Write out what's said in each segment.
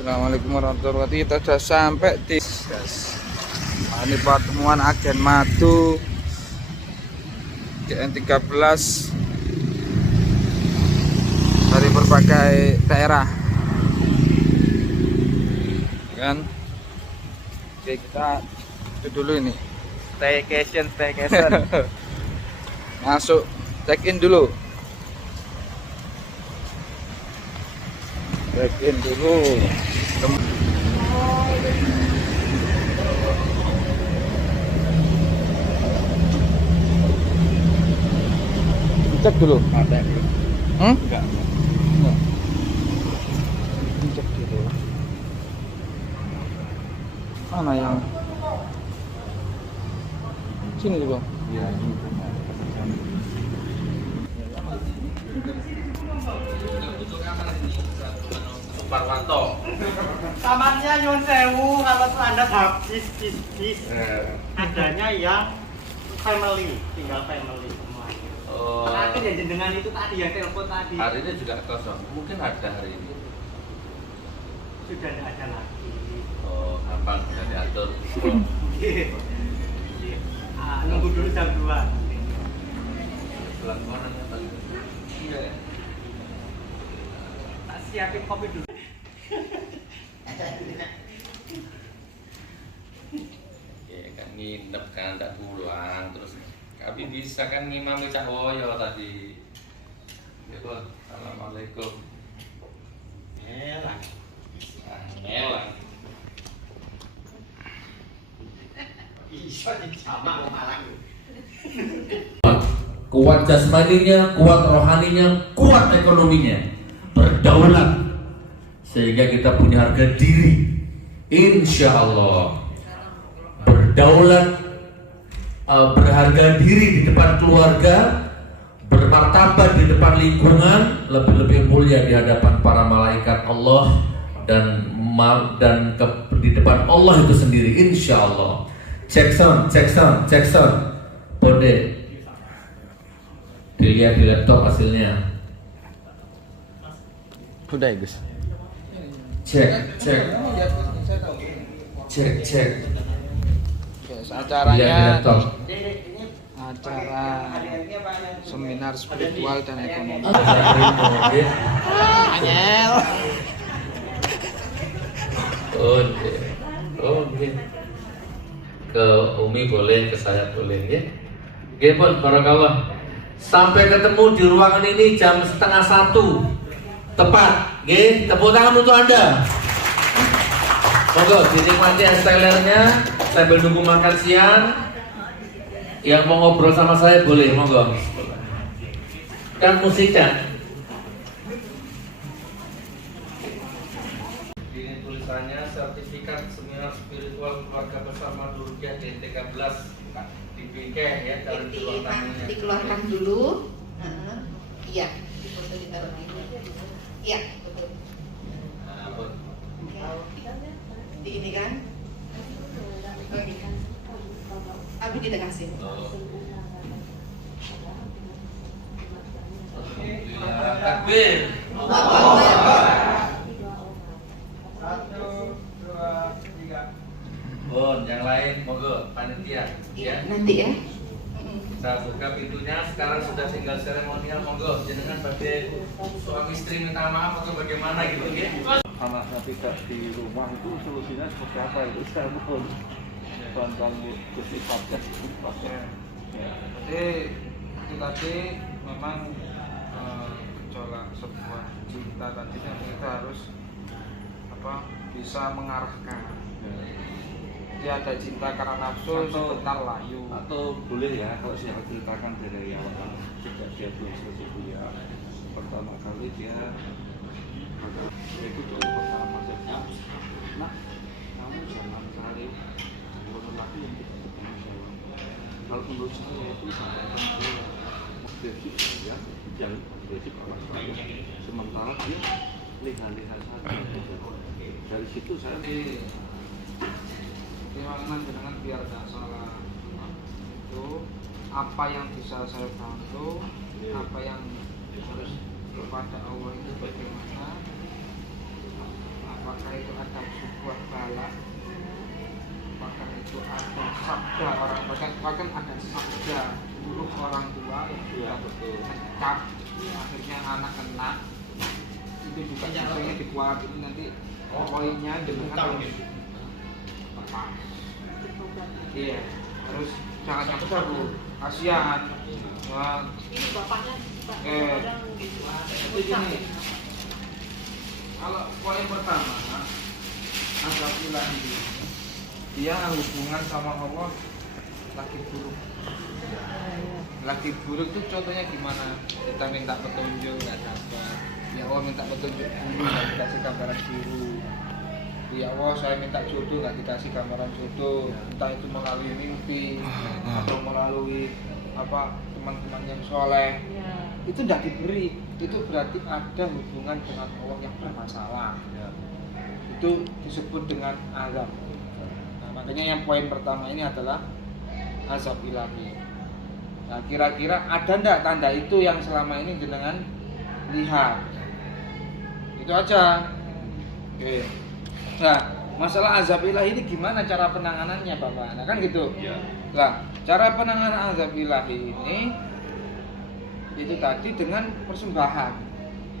Assalamualaikum warahmatullahi wabarakatuh. Kita sudah sampai di ini pertemuan agen madu GN13 dari berbagai daerah kan. Oke, kita itu dulu ini Staycation. masuk check in dulu. Check-in dulu. Cek dulu. Ada. Enggak. Cek dulu. Mana yang sini dulu? Iya, ini Parwanto. Tamannya Nyun Sewu, kalau Anda habis bis adanya yang family, tinggal family semuanya. Oh. Terakhir ya jenengan itu tadi yang telepon tadi. Hari ini juga kosong. Mungkin ada hari ini. Sudah tidak ada lagi. Oh, gampang bisa diatur. Nunggu dulu jam 2. Pulang mana Pak? Iya. Tak siapin kopi dulu. Ya kan nginep kan tak pulang terus kami bisa kan ngimami Cahwoyo tadi. Ya Bos. Assalamualaikum. Elang. Elang. Iso sama malang. Kuat jasmaninya, kuat rohaninya, kuat ekonominya, berdaulat sehingga kita punya harga diri, insya Allah berdaulat, berharga diri di depan keluarga, bermartabat di depan lingkungan, lebih-lebih mulia di hadapan para malaikat Allah dan di depan Allah itu sendiri, insya Allah. Cek sound, Bode. Dilihat di laptop hasilnya. Udah ya, Gus. Cek. Guys, Lihat di acaranya laptop. acara seminar spiritual dan ekonomi. Anyel. Oke. Ke Umi boleh, ke saya boleh ya. Oke pun, barakallah. Sampai ketemu di ruangan ini jam 12:30 tepat. Oke, tepuk tangan untuk Anda. Monggo dinikmati es telernya sambil nunggu makan siang. Yang mau ngobrol sama saya boleh, monggo. Kan musiknya. Ini tulisannya sertifikat seminar spiritual keluarga besar Madu Rukyah GN13 di bingkai ya, kalau di ruang tamunya. Dikeluarkan dulu. Iya, foto ditaruh di sini. Iya, betul. Nah, Bos. Di ini kan? Oke. Abi kita kasih. Alhamdulillah. Takbir. Bon, yang lain monggo panitia Iya, ya. nanti ya. Saya buka pintunya, sekarang sudah tinggal seremonial, monggo jenengan sebagai suami istri minta maaf atau bagaimana gitu ya. Anaknya tidak di rumah itu solusinya seperti apa itu? Saya mohon bantuan bersifatnya sifatnya. Ya, jadi itu tadi memang gejolak sebuah cinta tadi kan kita harus bisa mengarahkan. Jadi ada cinta karena nafsu, sebentar layu. Atau boleh ya kalau saya ceritakan dari awal sejak dia belum selesai kuliah pertama kali dia itu dulu pertama saja. Nah, kamu jangan cari seorang laki untuk ketemu saya. Kalau menurut saya itu sampaikan ke objektif ya, yang objektif orang lain. Sementara dia lihat-lihat saja. Dari situ saya Gimana jenengan biar nggak salah itu apa yang bisa saya bantu, apa yang harus kepada Allah itu bagaimana, apa apakah itu ada sebuah balak, apakah itu ada sabda orang, bahkan ada sabda buruk orang tua yang sudah ngecap akhirnya anak kena, itu juga sebenarnya dikuat. Ini nanti poinnya dengan harus lepas. Iya, harus jangan sampai dulu, kasihan. Wah, Ini bapaknya Pak. jadi gini, kalau poin pertama azab ilahi ini, dia hubungan sama Allah lagi buruk. Lagi buruk itu contohnya gimana? Kita minta petunjuk nggak dapat. Ya Allah minta petunjuk dulu nggak dikasih gambaran biru. Ya Allah saya minta jodoh nggak dikasih gambaran jodoh. Entah itu melalui mimpi atau melalui apa teman-teman yang soleh. Itu tidak diberi. Itu berarti ada hubungan dengan Allah yang bermasalah. Itu disebut dengan azab. Nah, makanya yang poin pertama ini adalah azab ilahi. Nah, kira-kira ada ndak tanda itu yang selama ini jenengan lihat? Itu aja. Oke. Nah, masalah azab ilahi ini gimana cara penanganannya, Bapak? Nah, kan gitu. Nah, cara penanganan azab ilahi ini itu tadi dengan persembahan.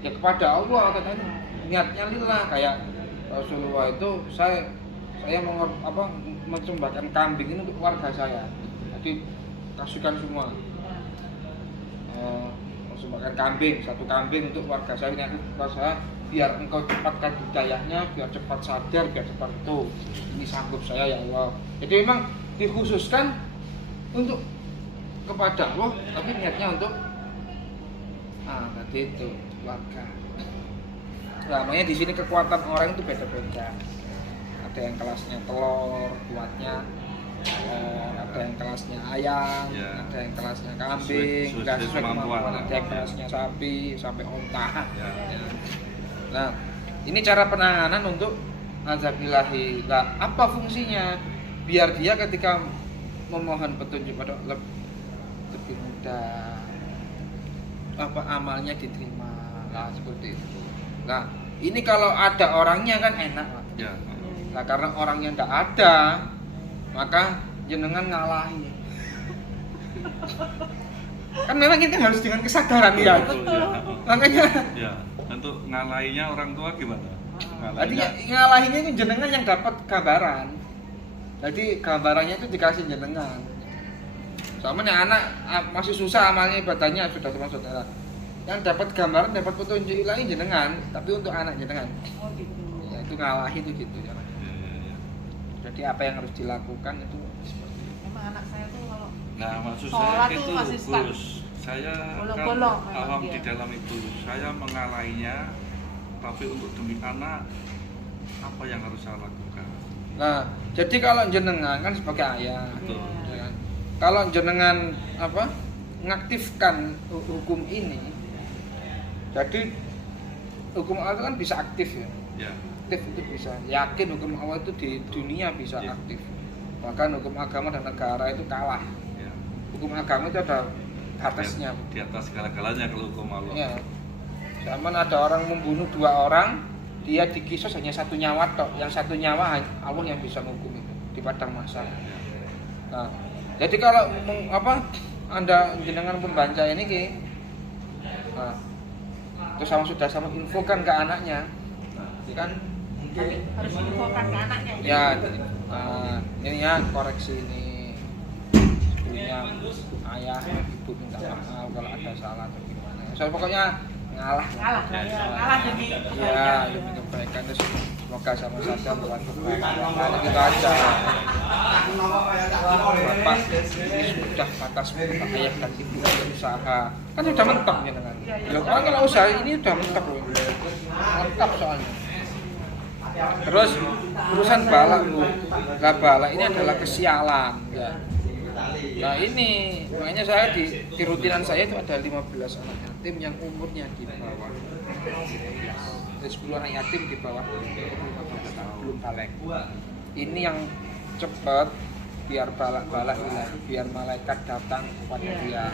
Ya kepada Allah katanya. Niatnya lillah, kayak Rasulullah itu saya mempersembahkan kambing ini untuk keluarga saya. Jadi kasihkan semua. Mempersembahkan kambing, satu kambing untuk keluarga saya, ini keluarga saya, biar engkau cepatkan hidayahnya, biar cepat sadar, biar cepat itu. Ini sanggup saya ya Allah. Jadi memang dikhususkan untuk kepada Allah, tapi niatnya untuk tadi itu keluarga. Nah, makanya di sini kekuatan orang itu beda-beda. Ada yang kelasnya telur, kuatnya. Ada yang kelasnya ayam, ada yang kelasnya kambing, nggak sesuai kemampuan. Ada yang kelasnya sapi sampai onta. Nah, ini cara penanganan untuk azab ilahi. Nah, apa fungsinya? Biar dia ketika memohon petunjuk pada lebih mudah, apa amalnya diterima. Nah, seperti itu. Nah, ini kalau ada orangnya kan enak. Nah, karena orangnya nggak ada, maka jenengan ngalahi. Kan memang kita harus dengan kesadaran ya. Makanya untuk ngalahinya orang tua gimana? Jadi ngalahinya itu jenengan yang dapat gambaran. Jadi gambarannya itu dikasih jenengan. Sama nih anak masih susah amalnya, ibadahnya sudah sama saudara. Yang dapat gambaran, dapat petunjuk ilahi jenengan, tapi untuk anak jenengan. Oh gitu. Ya, itu ngalahi itu gitu ya. Jadi apa yang harus dilakukan itu seperti itu. Emang anak saya tuh kalau Nah, maksud sholat saya tuh itu masih stuck. Gus, saya Bolong-bolong kan memang awam dia. di dalam itu. Saya mengalahinya, tapi untuk demi anak, apa yang harus saya lakukan? Nah, jadi kalau jenengan kan sebagai ayah, Betul. ya kan? Kalau jenengan mengaktifkan hukum ini, jadi hukum Allah itu kan bisa aktif ya. Ya. Aktif itu bisa, yakin hukum Allah itu di dunia bisa Ya. aktif. Bahkan hukum agama dan negara itu kalah. Ya. Hukum agama itu ada batasnya. Di atas segala-galanya kalau hukum Allah. Ya. Zaman ada orang membunuh 2 orang, dia dikisos hanya 1 nyawa tok. Yang 1 nyawa Allah yang bisa menghukum itu di padang mahsyar. Ya. Nah, jadi kalau Anda jenengan pun baca ini nah, terus sudah sama infokan ke anaknya, kan? harus diinfokan ke anaknya. Ya, ini ya koreksi ini. Sebelumnya ayah, ibu minta maaf kalau ada salah atau gimana. Soalnya pokoknya ngalah demi ya demi kebaikan. Terus semoga sama-sama buat kebaikan. Nah, gitu aja. Bapak ini sudah batas ayah dan ibu berusaha, kan sudah mentok ya kan. Orang kalau usaha ini sudah mentok loh, mentok soalnya. Terus urusan balak bu, lah balak ini adalah kesialan ya. Nah ini makanya saya di rutinan saya itu ada 15 anak yatim yang umurnya di bawah 10 anak yatim di bawah 15 tahun belum balik. Ini yang cepat biar balak-balak ilahi, biar malaikat datang kepada dia,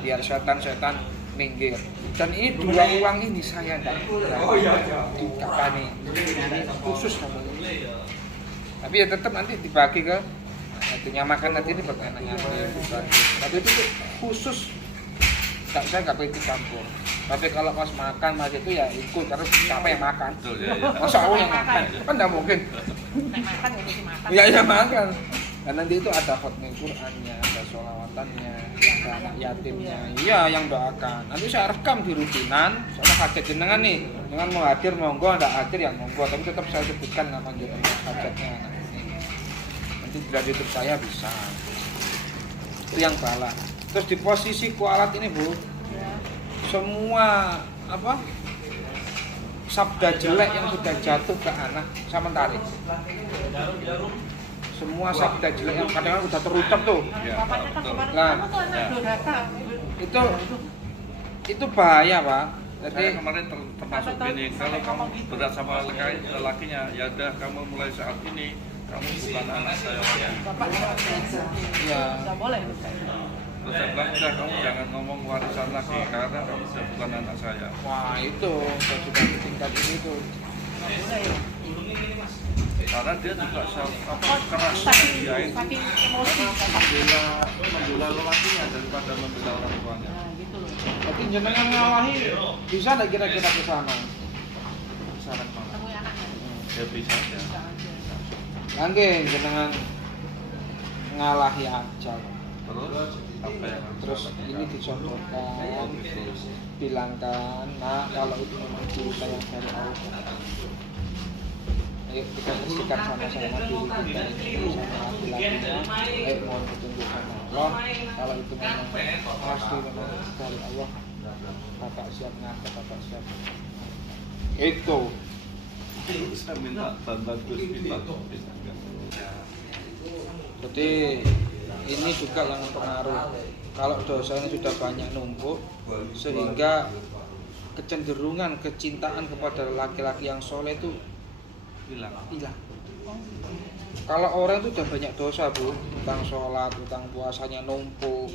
biar setan-setan minggir. Dan ini dua uang ini saya enggak dikapani. Ini khusus kamu. Tapi ya tetap nanti dibagi ke itunya makan nanti ini pertanyaannya dibagi. Tapi itu tuh khusus. Saya nggak perlu campur. Tapi kalau pas makan mas itu ya ikut karena siapa yang makan. Masa aku yang makan kan nggak mungkin. Makan ya mesti makan. Iya makan. Dan nanti itu ada khotmil Qur'annya, ada sholawatannya, ada anak yatimnya. Iya yang doakan. Nanti saya rekam di rutinan sama hajat jenengan nih. Dengan mau hadir monggo, nggak hadir ya monggo. Tapi tetap saya sebutkan nama jenengan hajatnya. Nanti di YouTube saya bisa. Itu yang bala. Terus di posisi kualat ini Bu, semua apa sabda jelek yang sudah jatuh ke anak saya mentarik. Semua sabda jelek yang kadang-kadang udah terucap tuh. Bapaknya kan kemarin Nah, kamu tuh anak durhaka. Itu bahaya Pak. Jadi Saya kemarin termasuk gini, kalau kamu berat sama lelakinya, ya udah kamu mulai saat ini kamu bukan anak saya. Bapaknya ya nggak boleh. Terus saya bilang, udah kamu jangan ngomong warisan lagi karena kamu sudah bukan anak saya. wah itu saya sudah di tingkat ini tuh. Nggak boleh ya. Karena dia juga keras dia itu Saking emosi. membela lelakinya daripada membela orang tuanya. Nah gitu loh. Tapi jenengan ngalahi bisa nggak kira-kira ke sana? Saran Pak. Temui anaknya. Ya bisa ya. Bisa aja. Langge jenengan ngalahi aja. Terus apa yang harus Terus saya ini lakukan? dicontohkan, bilangkan, nah kalau itu memang cerita yang dari Allah. Ayo kita istiqam sama-sama diri kita ini sama laki-lakinya. Ayo mohon petunjuk sama Allah. Kalau itu memang pasti memang dari Allah, Bapak siap ngajak, Bapak siap. Itu. Saya minta bantuan Gus Miftah. Bisa nggak? Jadi ini juga yang mempengaruhi. Kalau dosanya sudah banyak numpuk, sehingga kecenderungan kecintaan kepada laki-laki yang soleh itu hilang. Kalau orang itu udah banyak dosa Bu, utang sholat, utang puasanya numpuk,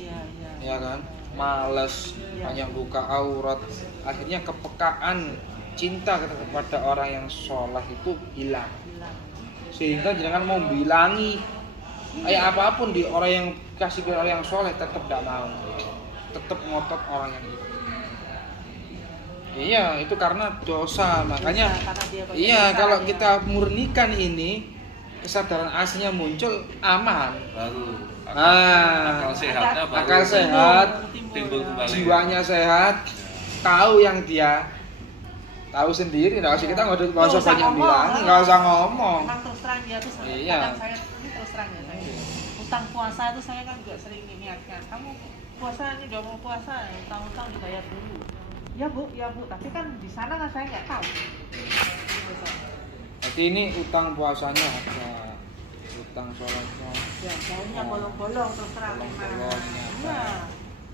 ya kan, males, banyak buka aurat, akhirnya kepekaan cinta kepada orang yang sholat itu hilang. Sehingga jangan mau bilangi apapun di orang yang kasih ke orang yang soleh tetap tidak mau, tetap ngotot orang yang itu. Iya, itu karena dosa, makanya iya kalau kita murnikan ini kesadaran aslinya muncul aman. Baru Ah, akal sehatnya baru akal sehat, timbul kembali. jiwanya sehat, tahu yang dia tahu sendiri. Nggak usah kita nggak usah banyak bilang, nggak usah ngomong. Memang terus terang dia tuh Iya. kadang saya ini terus terang ya saya. Utang puasa itu saya kan juga sering ingatkan. Kamu puasa ini udah mau puasa, utang-utang dibayar dulu. Ya bu, tapi kan di sana kan saya nggak tahu. Jadi ini utang puasanya ada, utang sholatnya. Ya, jauhnya bolong-bolong terus terang memang. Bolong-bolongnya. Iya,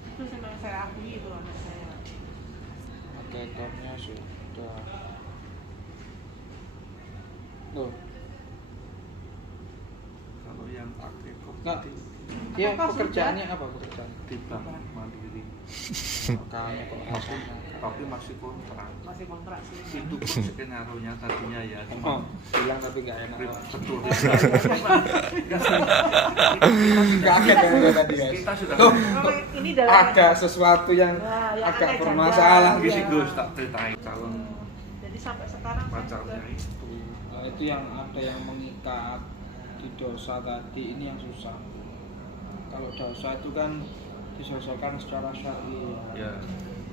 itu sebenarnya saya akui itu anak saya. Ekornya sudah. Loh, Kalau yang aktif nggak. Dia pekerjaannya apa pekerjaannya? di bank mandiri, Makanya kok masuk. tapi masih kontrak. Masih kontrak sih. Itu pun skenario nya tadinya ya Oh, cuma bilang tapi nggak enak. betul. Kaget ya tadi guys. Kita sudah Loh, Ini dalam ada sesuatu yang Nah, yang agak aneh bermasalah janggal. Gisi gitu. Gus tak ceritain calon Jadi sampai sekarang saya pacarnya juga- itu. Nah, itu yang ada yang mengikat di dosa tadi, ini yang susah. Kalau dosa itu kan diselesaikan secara syar'i, Ya.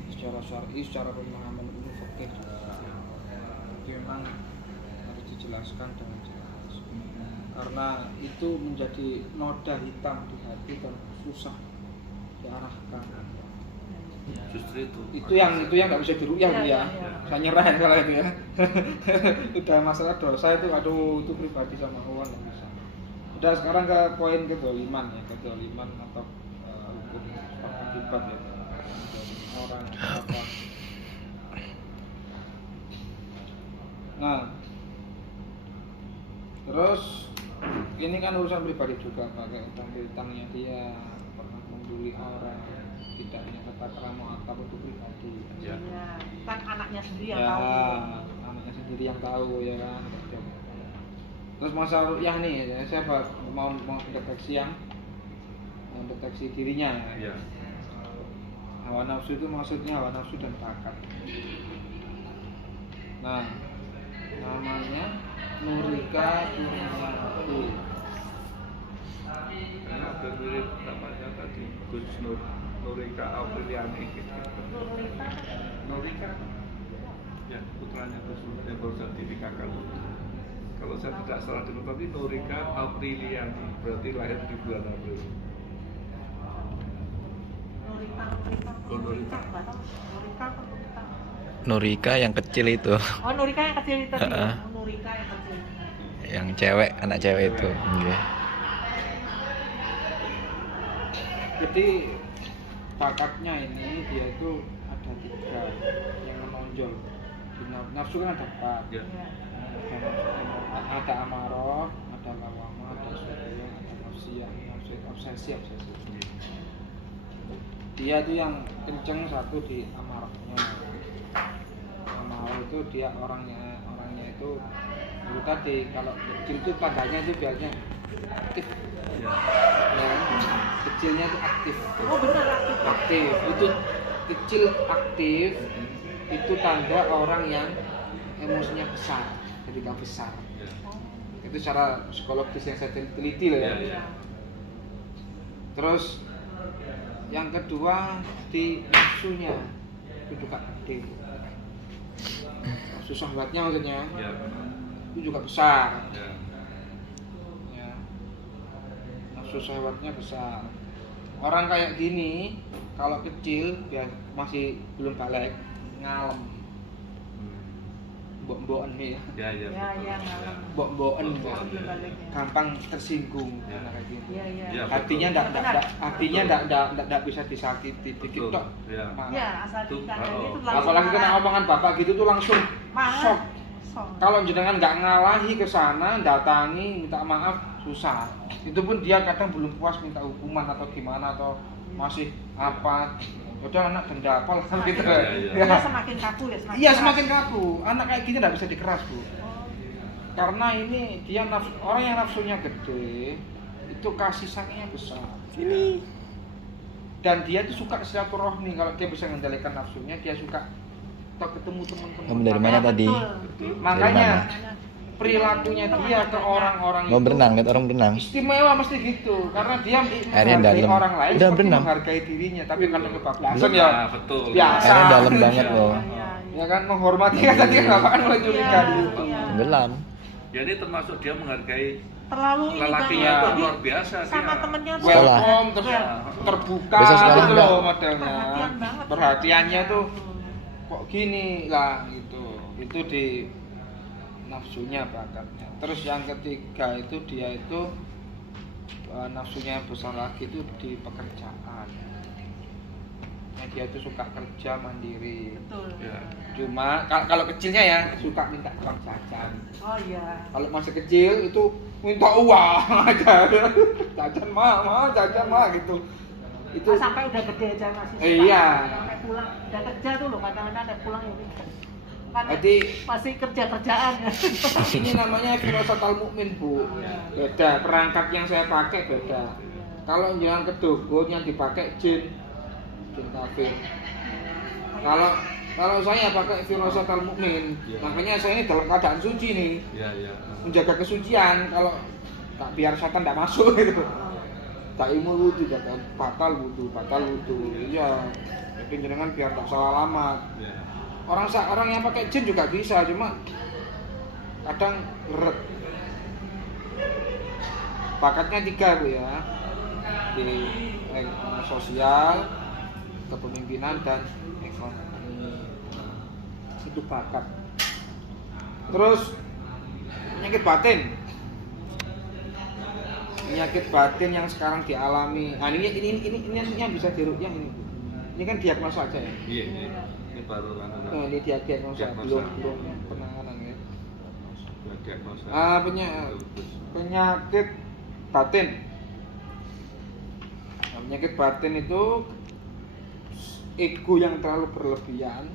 secara syar'i, secara pemahaman ilmu fikih juga. Jadi memang harus dijelaskan dengan jelas. Karena itu menjadi noda hitam di hati dan susah diarahkan. Justru Itu yang nggak bisa dirukyah Bu ya. Saya nyerah kalau itu ya. Udah masalah dosa itu, aduh itu pribadi sama Allah nggak bisa. Udah sekarang ke poin kedoliman ya, kedoliman atau hukum akibat ya. Orang apa. Nah, terus ini kan urusan pribadi juga, pakai utang piutangnya dia, pernah membuli orang, tidak punya tata krama atau itu pribadi. Ya. Iya, kan anaknya sendiri yang Ya, tahu. anaknya sendiri yang tahu ya kan. Terus masalah rukyah nih, saya mau mendeteksi yang mendeteksi dirinya. Ya. Hawa nafsu itu maksudnya hawa nafsu dan bakat. Nah, namanya Nurika Turniati. Karena ada mirip namanya tadi Gus Nurika Apriliani gitu. Nurika ya putranya Gus Nur yang baru saja dinikahkan. Kalau saya tidak salah dengar tadi Nurika Apriliani berarti lahir di bulan April. Nurika yang kecil itu, Oh, Nurika yang kecil itu. Heeh. Nurika yang kecil. yang cewek, anak cewek itu. Iya. Jadi bakatnya ini dia itu ada 3 yang menonjol. Di nafsu kan ada 4. Ya. Iya. Ada amarah, ada lawamah, ada syariah, ada nafsiyah, obsesi. Dia itu yang kenceng satu di amarahnya. Amarah itu dia orangnya itu dulu tadi kalau kecil itu tandanya itu biasanya aktif. Ya. Ya, kecilnya itu aktif. Oh, benar aktif. Aktif itu kecil aktif itu tanda orang yang emosinya besar, ketika besar. Ya. Itu secara psikologis yang saya teliti loh ya. Ya. Terus yang kedua di nafsunya itu juga aktif. Nafsu syahwatnya maksudnya Ya. itu juga besar. Ya. Ya. Nafsu syahwatnya besar. Orang kayak gini kalau kecil dia masih belum balik ngalem. Mbok-mboken nih ya. Ya, ya. Ya, betul. ya, ngalem. Mbok-mboken Sebelum baliknya. gampang tersinggung Ya. anak kayak gini. Iya, iya. Ya. Hatinya Betul. ndak bisa disakiti dikit Betul. tok. Ya. Marah. Ya, asal Tuh, dikandang oh. itu langsung Apalagi kena marah. omongan bapak gitu tuh langsung Marah. shock. Shock. Kalau jenengan nggak ngalahi ke sana, datangi, minta maaf, susah. Itu pun dia kadang belum puas minta hukuman atau gimana atau masih apa. Udah anak dendapol gitu. Iya, iya. Dia semakin kaku ya, semakin Iya keras. semakin kaku. Anak kayak gini nggak bisa dikeras bu. Oh, Karena ini dia orang yang nafsunya gede itu kasih sayangnya besar. Ini. Dan dia tuh suka silaturahmi. Kalau dia bisa mengendalikan nafsunya, dia suka ketemu teman-teman. Kamu dari mana tadi? betul. Makanya Makanya. perilakunya dia ke orang-orang Mau berenang, lihat orang berenang. istimewa mesti gitu karena dia Airnya menghargai dalam. orang lain Udah seperti berenang. menghargai dirinya tapi karena kebablasan Belum. ya Ya, betul. biasa Airnya dalam banget loh. Iya, ya kan menghormati kan tadi kan bapak kan mulai curiga Iya, dulu iya. Tenggelam. Ya ini termasuk dia menghargai Terlalu ini lelakinya banget. itu Jadi, luar biasa sama dia. temennya tuh Sekolah. welcome Iya. terbuka Besok sekolah gitu enggak? loh modelnya Perhatian banget. perhatiannya tuh kok gini lah gitu itu di nafsunya bakatnya. Terus yang ketiga itu dia itu nafsunya besar lagi itu di pekerjaan. Nah, dia itu suka kerja mandiri. Betul. Ya. Cuma kalau kecilnya ya suka minta uang jajan. Oh iya. Kalau masih kecil itu minta uang aja. Jajan mah gitu. Itu Sampai udah gede aja masih suka. Iya. Sampai pulang udah kerja tuh loh kadang-kadang ada pulang ya. Kan Jadi masih kerjaan. ini namanya filosotal mukmin bu. Beda perangkat yang saya pakai beda. Kalau jangan kedokun yang dipakai jin kafir. Kalau saya pakai filosotal mukmin, makanya saya ini dalam keadaan suci nih, Ya, ya. menjaga kesucian. Kalau tak biar setan tidak masuk gitu. Tak imul wudu, jangan batal wudu. Iya. Jadi jangan biar tak salah alamat. Ya. Orang yang pakai jin juga bisa, cuma kadang beret. Bakatnya 3 bu ya, di sosial, kepemimpinan dan ekonomi. Itu bakat. Terus penyakit batin yang sekarang dialami. Nah ini yang bisa diruqyah ini bu. Ini kan diagnosa aja ya. Iya, iya. Ini baru kan. Oh, ini diagnosa belum penanganan ya. Diagnosa. Penyakit batin. Nah, penyakit batin itu ego yang terlalu berlebihan,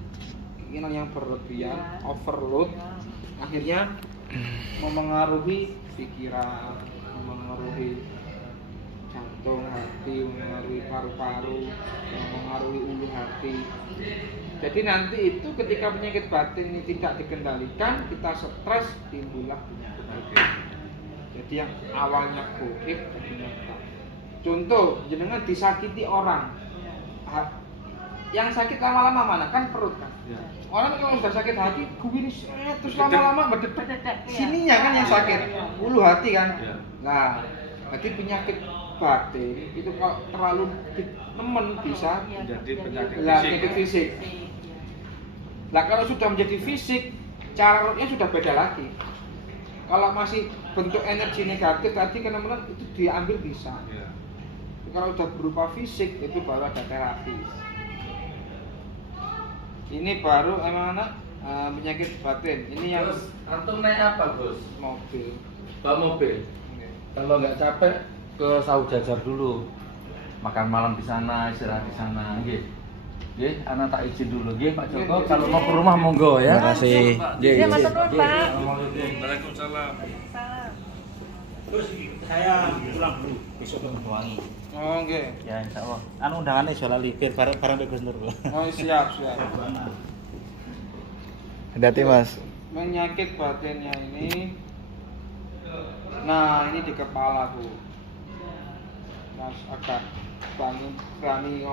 keinginan yang berlebihan, Ya. overload, Ya. akhirnya memengaruhi pikiran, memengaruhi jantung, hati, memengaruhi paru-paru, memengaruhi ulu hati. Jadi nanti itu ketika penyakit batin ini tidak dikendalikan, kita stres, timbullah penyakit. Jadi yang awalnya goib jadi nyata. Contoh, jenengan disakiti orang, yang sakit lama-lama mana? Kan perut kan. Ya. Orang kalau sudah sakit hati, gini terus lama-lama berdetak. Sininya kan yang sakit, ulu hati kan. Ya. Nah, jadi penyakit batin itu kalau terlalu nemen bisa Menjadi penyakit lah fisik. penyakit fisik. Nah kalau sudah menjadi fisik, cara rutnya sudah beda lagi. Kalau masih bentuk energi negatif tadi kena itu diambil bisa. Ya. Kalau sudah berupa fisik itu baru ada terapi. Ini baru emang anak penyakit batin. Ini yang Terus antum naik apa, Gus? mobil. Bawa mobil. Kalau nggak capek ke Sawah Jajar dulu. Makan malam di sana, istirahat di sana, nggih. Nggih, anak tak izin dulu, nggih Pak Joko. Kalau mau ke rumah monggo ya. Terima kasih. Ya, matur nuwun, Pak. Waalaikumsalam. Salam. Terus saya pulang dulu besok ke Banyuwangi. Oh nggih. Ya insya Allah. Anu undangannya jual lipir bareng Pak Gus Nur. Oh siap. Hati-hati Mas. Penyakit batinnya ini, nah ini di kepala tuh. Mas agak berani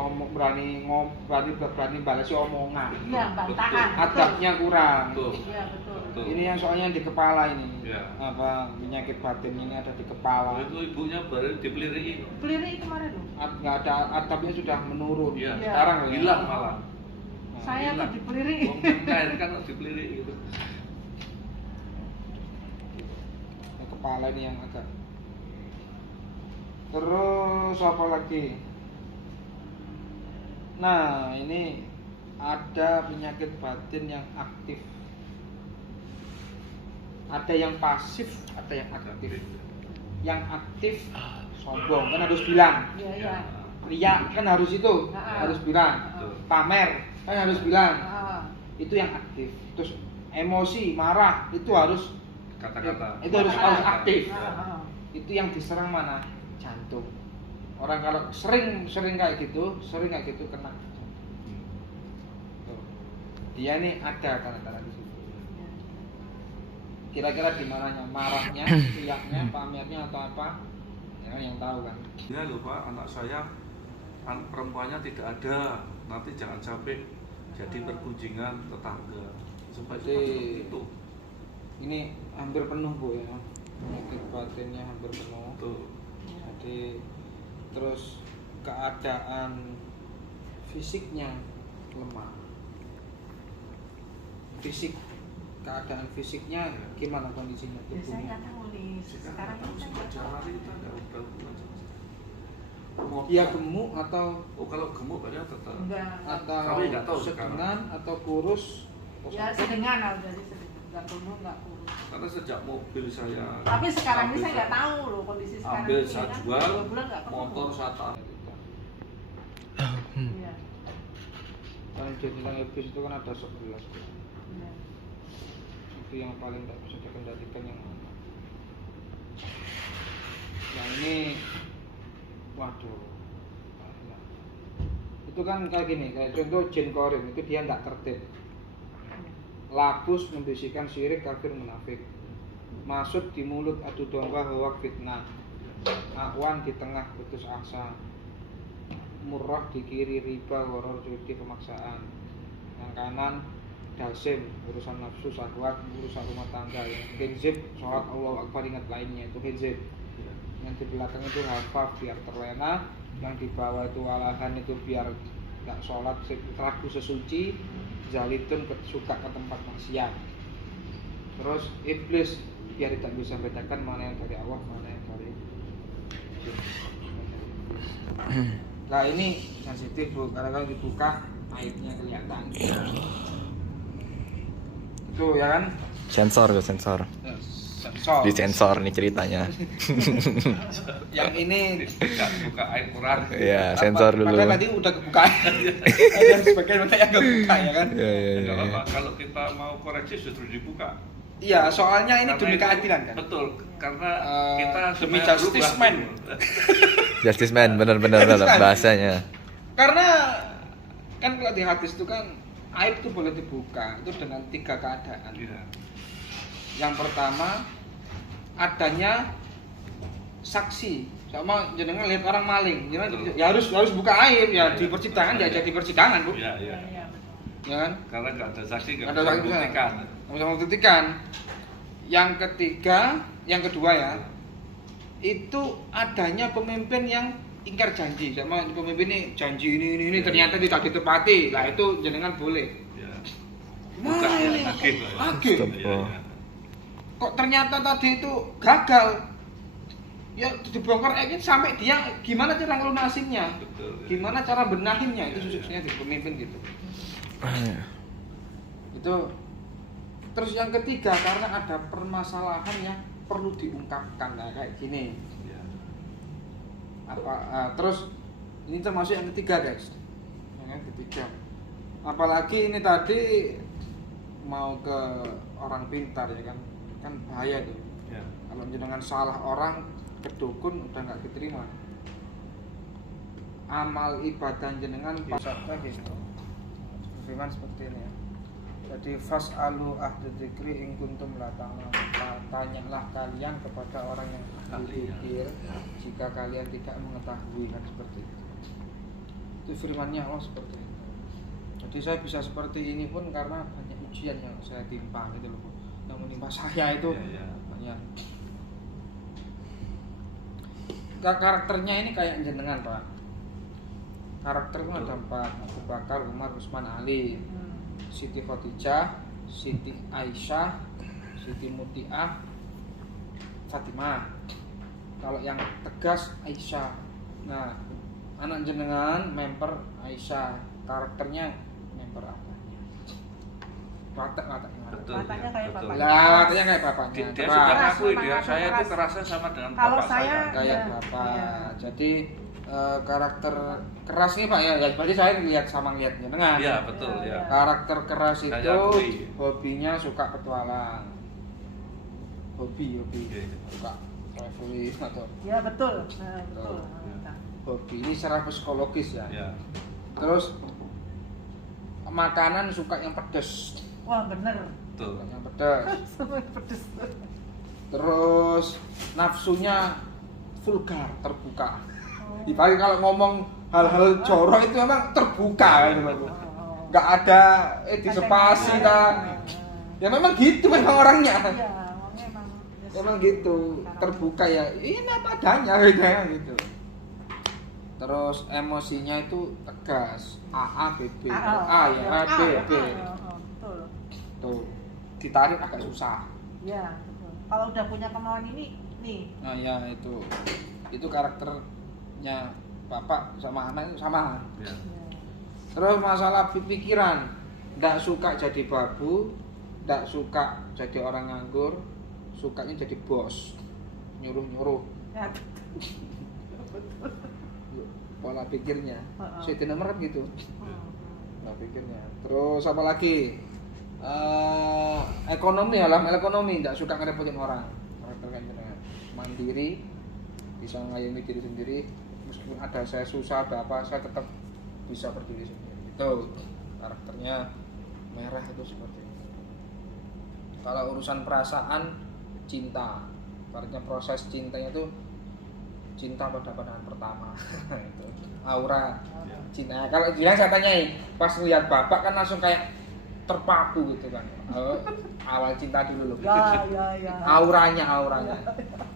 balas omongan. Iya, bantahan. Adabnya kurang. Betul. Iya, betul. Betul. Ini yang soalnya di kepala ini. Ya. Apa penyakit batin ini ada di kepala. Itu ibunya baru dipeliri. Peliri kemarin loh. Nggak ada adabnya sudah menurun. Iya. Sekarang ya. Hilang malah. Saya tuh dipeliri. Melahirkan kok dipeliri gitu. Yang kepala ini yang agak. Terus apa lagi? Nah ini ada penyakit batin yang aktif. Ada yang pasif, ada yang aktif. Yang aktif sombong kan harus bilang. Iya, iya. Riya kan harus itu, harus bilang. Betul. Pamer kan harus bilang. Ah, Itu yang aktif. Terus emosi, marah itu harus Kata-kata. itu harus aktif. ah, ah. Itu yang diserang mana? Jantung. Orang kalau sering kayak gitu kena jantung. Tuh. Dia nih ada tanda-tanda di situ. Kira-kira di mananya? Marahnya, riaknya, pamernya atau apa? Ya yang tahu kan. Ya loh Pak, anak saya perempuannya tidak ada. Nanti jangan sampai jadi pergunjingan tetangga. Supaya Jadi- itu. Ini hampir penuh Bu ya. Penyakit batinnya hampir penuh. Tuh. Jadi terus keadaan fisiknya lemah. Keadaan fisiknya gimana kondisinya Ya, saya tubuhnya? nggak tahu nih. Sekarang ini saya nggak tahu. Jalan itu enggak udah Dia gemuk atau Oh kalau gemuk banyak tetap. Enggak. Kami nggak tahu sedengan atau kurus? Ya sedengan lah, jadi sedengan. Nggak gemuk, nggak kurus. Karena sejak mobil saya Tapi sekarang ini ambil saya nggak tahu loh kondisi sekarang. ambil ini saya kan. jual 2 bulan nggak ketemu. motor saya taruh. Iya. Kalau jadinya iblis itu kan ada 11. Iya. Itu yang paling tidak bisa dikendalikan yang mana? Yang ini, waduh, banyak. Itu kan kayak gini, kayak contoh jin korin itu dia tidak tertib. Lakus membisikkan syirik, kafir, munafik. Masuk di mulut adu domba, hoak, fitnah. Akwan di tengah putus asa. Murrah di kiri, riba, horor, judi, pemaksaan. Yang kanan dasim, urusan nafsu, syahwat, urusan rumah tangga. Yang hizib, sholat Allah Akbar, ingat lainnya itu hizib. Yang di belakang itu hafaf biar terlena. Yang di bawah itu walahan itu biar nggak sholat, ragu sesuci. Zalitun suka ke tempat maksiat. Terus iblis biar tidak bisa bedakan mana yang dari Allah, mana yang dari jin. Nah ini sensitif Bu, karena kalau dibuka aibnya kelihatan. Itu ya kan? Sensor. Yes. sensor. Disensor nih ceritanya. Yang ini Tidak buka air Quran. Iya, sensor dulu. padahal tadi udah kebuka. Ada sebagian banyak yang kebuka ya kan. Iya, iya, Nggak iya. apa-apa. Kalau kita mau koreksi justru dibuka. Iya, soalnya ini Karena demi itu- keadilan kan. Betul, karena Eh, kita demi supaya justice, berubah man. dulu. Justice man, bener-bener bahasanya. Karena kan kalau di hadis itu kan aib itu boleh dibuka itu dengan 3 keadaan. Iya. Yang pertama adanya saksi, sama jenengan lihat orang maling, jenengan Betul. ya harus buka aib ya di persidangan ya Iya. jadi persidangan Bu, Iya, iya. Iya. ya kan? Karena nggak ada saksi, nggak Ada bisa saksi bisa. membuktikan. Bisa membuktikan. Yang kedua ya, itu adanya pemimpin yang ingkar janji, sama pemimpin ini janji ini Iya. ternyata tidak ditepati, lah itu jenengan boleh. Ya. Nah, Buka ya, ini nagih lah ya. nagih. Stop. Iya, iya. Kok ternyata tadi itu gagal, ya dibongkar aja sampai dia gimana cara ngelunasinnya, Betul. gimana cara benahinnya, itu Iya, susahnya iya. di pemimpin gitu. Itu terus yang ketiga karena ada permasalahan yang perlu diungkapkan, nah kayak gini Iya. terus ini termasuk yang ketiga guys, yang ketiga apalagi ini tadi mau ke orang pintar ya kan bahaya tuh. Iya. Kalau jenengan salah orang ke dukun udah nggak diterima. Amal ibadah jenengan pas lagi. Firman seperti ini ya. Jadi fas'alu ahli dzikri in kuntum la ta'lamun. Tanyalah kalian kepada orang yang ahli dzikir jika kalian tidak mengetahui, kan seperti itu. Itu firman-Nya Allah seperti itu. Jadi saya bisa seperti ini pun karena banyak ujian yang saya timpa gitu loh. Yang menimpa saya itu Iya, iya. banyak. Karakternya ini kayak jenengan Pak. Karakter itu ada 4, Abu Bakar, Umar, Utsman, Ali, Siti Khadijah, Siti Aisyah, Siti Muti'ah, Fatimah. Kalau yang tegas Aisyah. Nah, anak jenengan member Aisyah, karakternya member apanya? Wataknya. Betul. Wataknya ya, kayak betul. bapaknya. Lah, katanya kayak bapaknya. Dia Keras. sudah Keras, ngakui dia, semangat, saya itu keras. kerasnya sama dengan Kalau bapak saya- saya. Kayak Iya, bapak. iya. Jadi karakter keras nih Pak ya. Berarti saya lihat sama lihat jenengan. Iya, betul Iya, ya. iya. Karakter keras Saya itu akui. hobinya suka petualang. Hobi Oke. suka traveling atau Ya betul. Nah, betul. Iya. Nah, hobi ini secara psikologis ya. Ya. Terus makanan suka yang pedas, Wah bener. Betul. suka yang pedas. Semua pedes. Terus nafsunya vulgar, terbuka. Oh. Dibagi kalau ngomong hal-hal jorok itu memang terbuka gitu Pak. Oh. Nggak ada disepasi kan. Ya memang gitu memang orangnya. Iya, orangnya emang. Memang gitu, terbuka ya. Ini apa adanya gitu. Terus emosinya itu tegas. A B B. A ya, A B B. Betul. Tuh. Ditarik agak susah. Iya, betul. Kalau udah punya kemauan ini, nih. Nah, ya itu. Itu karakternya bapak sama anak itu sama. Ya. Ya. Terus masalah pikiran, ndak suka jadi babu, ndak suka jadi orang nganggur, sukanya jadi bos, nyuruh-nyuruh. Ya. Pola pikirnya, Heeh. saya nomor kan gitu, Hmm. pola pikirnya. Terus apa lagi? Ekonomi, alam ekonomi, ndak suka ngerepotin orang. Karakter kayak gitu, mandiri, bisa ngayomi diri sendiri. Meskipun ada saya susah, ada apa, saya tetap bisa berdiri sendiri. Itu karakternya merah itu seperti itu. Kalau urusan perasaan, cinta, artinya proses cintanya itu cinta pada pandangan pertama. Itu aura cinta. Kalau dia saya tanyai, pas lihat bapak kan langsung kayak terpaku gitu kan. Awal cinta dulu loh. Ya. Auranya.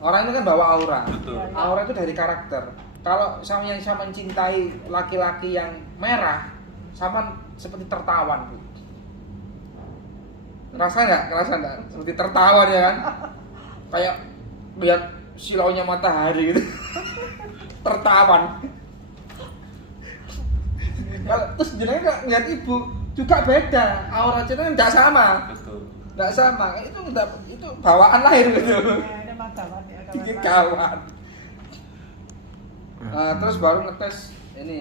Orang itu kan bawa aura. Betul. Aura itu dari karakter. Kalau sama yang sama mencintai laki-laki yang merah, sama seperti tertawan, Bu. Ngerasa nggak? Seperti tertawan ya kan? Kayak lihat silaunya matahari gitu. Tertawan. Kalau terus jenengan nggak lihat ibu juga beda. Aura jenengan nggak sama. Betul. Nggak sama, itu bawaan lahir gitu. Ya, ini mah kawan ya, Bikin kawan. kawan. Terus baru ngetes ini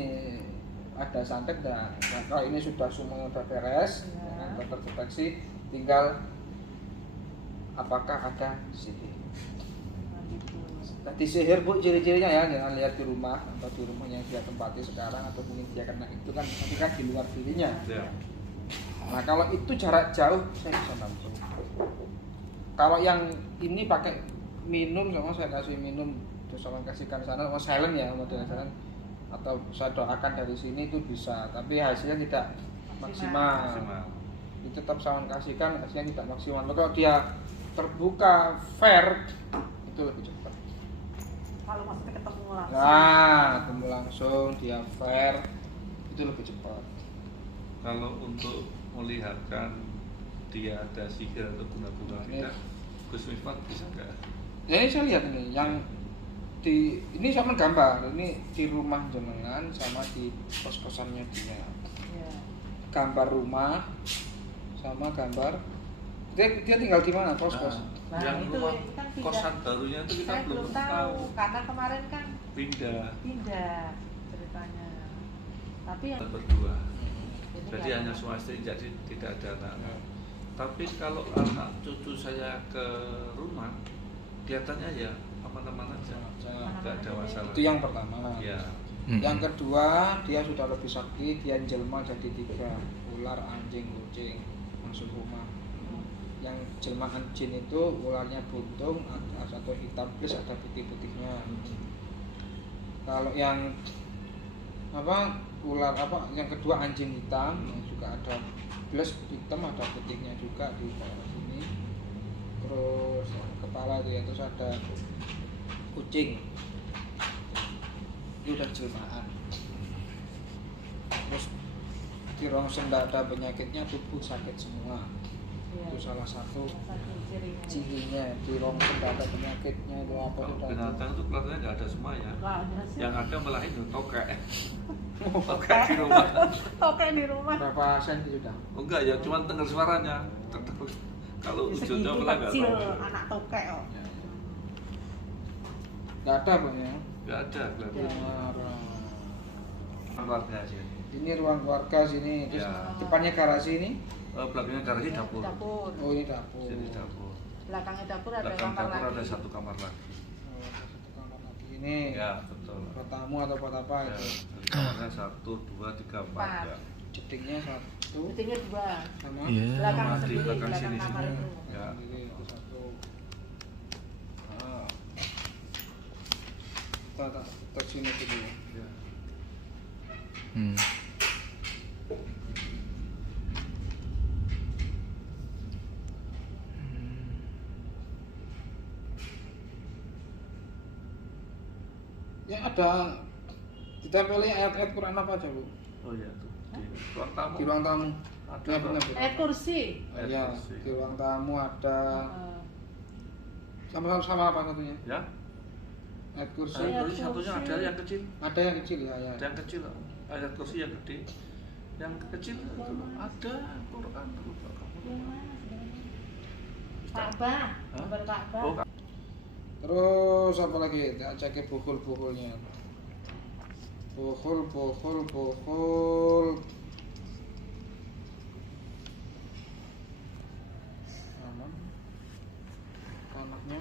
ada santet dah. Nah, kalau ini sudah semuanya udah beres, Ya. ya, terdeteksi, tinggal apakah ada sihir. Nah, gitu. Tadi sihir Bu, ciri-cirinya ya, jangan lihat di rumah atau di rumah yang dia tempati sekarang atau mungkin dia kena itu kan, tapi kan di luar dirinya. Ya. Nah kalau itu jarak jauh saya bisa bantu. Kalau yang ini pakai minum, sama saya kasih minum, terus saya kasihkan sana, mau silent ya, model silent, atau saya doakan dari sini itu bisa, tapi hasilnya tidak maksimal. Itu tetap saya kasihkan, hasilnya tidak maksimal. Kalau dia terbuka fair itu lebih cepat. Kalau maksudnya ketemu langsung. Nah, ketemu langsung dia fair itu lebih cepat. Kalau untuk melihatkan dia ada sihir atau guna-guna tidak, Gus Miftah bisa nggak? Ya ini saya lihat nih, yang ini saya menggambar, ini di rumah jenengan sama di kos-kosannya dia. Ya. Gambar rumah sama gambar dia tinggal di mana kos-kos. Nah, yang itu rumah kan pindah. kosan barunya itu kita Saya belum belum tahu karena kemarin kan pindah pindah ceritanya. Tapi yang berdua. ini Jadi nggak hanya ada. swasti, jadi tidak ada anak. Tapi kalau anak cucu saya ke rumah, kelihatannya ya aman-aman aja, nggak ada masalah. Itu yang pertama. Ya. Yang kedua, dia sudah lebih sakti, dia jelma jadi 3, ular, anjing, kucing masuk rumah. Yang jelmaan jin itu ularnya buntung, ada satu hitam plus ada putih-putihnya. Kalau yang ular yang kedua anjing hitam, yang juga ada plus hitam, ada putihnya juga di daerah sini. Terus kepala itu ya, terus ada kucing. Itu udah jelmaan. Terus di rongsen tidak ada penyakitnya, tubuh sakit semua. Iya. Itu salah satu Satu cirinya. cirinya. Di rongsen tidak ada penyakitnya, itu apa Kalau sudah binatang itu kelihatannya nggak ada semuanya. Nggak ada sih. Yang ada malah itu tokek. Tokek di rumah. Oke di rumah. berapa senti sudah? Oh, enggak ya, cuma dengar suaranya. Kalau wujudnya Segini malah nggak kecil tahu. anak tokek. Oh. Nggak ada pokoknya. Nggak ada kelihatannya. Keluarga aja. Ini ruang keluarga sini, terus Ya. depannya garasi ini. Belakangnya garasi dapur. Dapur. Oh ini dapur. Jadi dapur. Belakangnya dapur ada Belakang kamar dapur lagi. ada satu kamar lagi. Oh, ada satu kamar lagi. Ini Ya betul. buat tamu atau buat apa Ya, itu? jadi kamarnya 1, 2, 3, 4 Empat. ya. Jedingnya satu Tinggal 2. sama Iya. Belakang Sama di sendiri, belakang belakang sini kamar sini. itu. Ya. Sendiri itu satu. Ah. Kita sini dulu. Ya. Hmm. Ya ada ditempeli ayat-ayat Quran apa aja Bu? Oh iya tuh di ruang tamu. Di ruang tamu. Ada Ya, benar, benar. Kursi. Ya, di ruang tamu ada Eh, sama apa satunya? Ya. Ayat kursi. Ayat kursi kursi. satunya ada yang kecil. Ada yang kecil ya, ya. Ada yang kecil. Ayat kursi yang gede. Yang kecil itu ada Quran. yang mana sebenarnya? Ka'bah. Hah? Gambar Ka'bah. Oh, Terus apa lagi? Kita cek buhul-buhulnya. Buhul. Aman. Anaknya.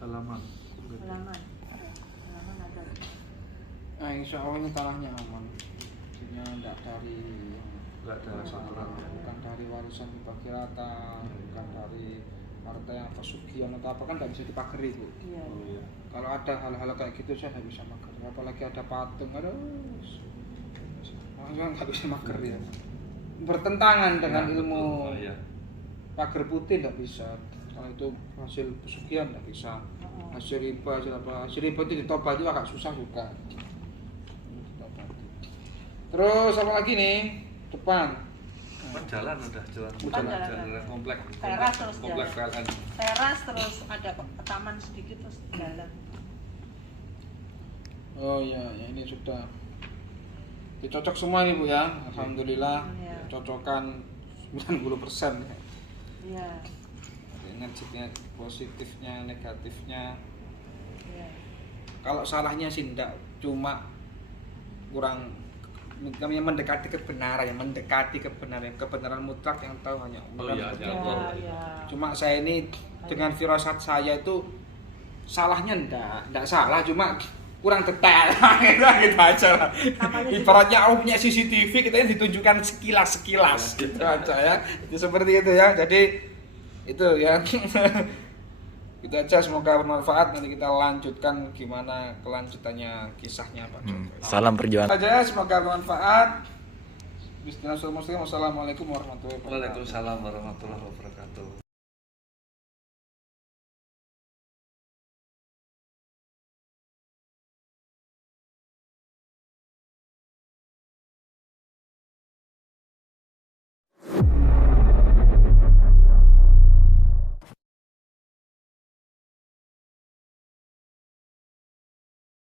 halaman. Halaman. Halaman ada. Nah, insya Allah ini tanahnya aman. Artinya tidak dari Enggak ada saturan. bukan dari warisan dibagi rata, bukan dari partai yang pesugihan atau apa, kan tidak bisa dipagari Bu. Iya. Oh iya. Kalau ada hal-hal kayak gitu saya nggak bisa mager, apalagi ada patung, aduh, orang nggak bisa mager ya. Bertentangan dengan Ya, ilmu betul. Oh, iya. pagar putih nggak bisa, kalau itu hasil pesugihan nggak bisa, hasil riba, hasil riba itu ditobati agak susah juga. Terus apa lagi nih depan? Kan jalan udah jalan. Depan jalan. Jalan komplek. Teras terus komplek jalan. PLN. Teras terus ada taman sedikit terus jalan. Oh iya, ya ini sudah dicocok semua nih Bu ya. Alhamdulillah Iya. cocokan 90% ya. Iya. Energinya positifnya, negatifnya. Iya. Kalau salahnya sih enggak, cuma kurang namanya mendekati kebenaran, kebenaran mutlak yang tahu hanya Allah. iya, Seperti iya. itu. Iya. Cuma saya ini dengan firasat saya itu salahnya enggak salah, cuma kurang detail. Gitu aja lah. Ibaratnya Allah punya CCTV, kita ini ditunjukkan sekilas gitu aja ya. Itu seperti itu ya. Jadi itu ya. Itu aja, semoga bermanfaat. Nanti kita lanjutkan gimana kelanjutannya kisahnya Pak Joko. Salam perjuangan. Aja semoga bermanfaat. Bismillahirrahmanirrahim. Wassalamualaikum warahmatullahi wabarakatuh. Waalaikumsalam warahmatullahi wabarakatuh.